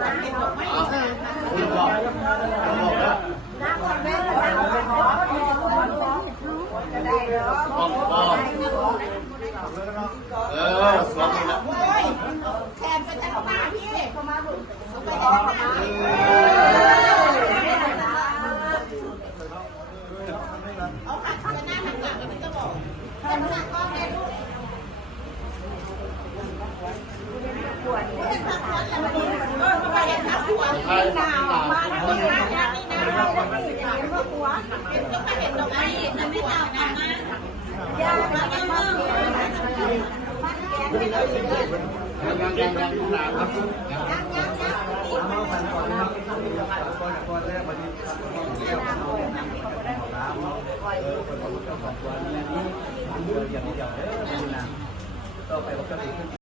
สวัสดีครับแทนเป็นเข้ามาพี่เข้ามาบุญไปเข้ามาเอาหักจะหน้าหักหลังมันจะบอกแทนหน้าก็แทนลูกปวดเป็นพักผ่อนแล้วมันไปเห็นพักผ่อนหนาวมาทั้งนี้นะนี่นะเห็นพักผ่อนเห็นก็ไปเห็นดอกไม้เห็นแต่ไม่หนาวกันนะยากมากยังหนาวครับ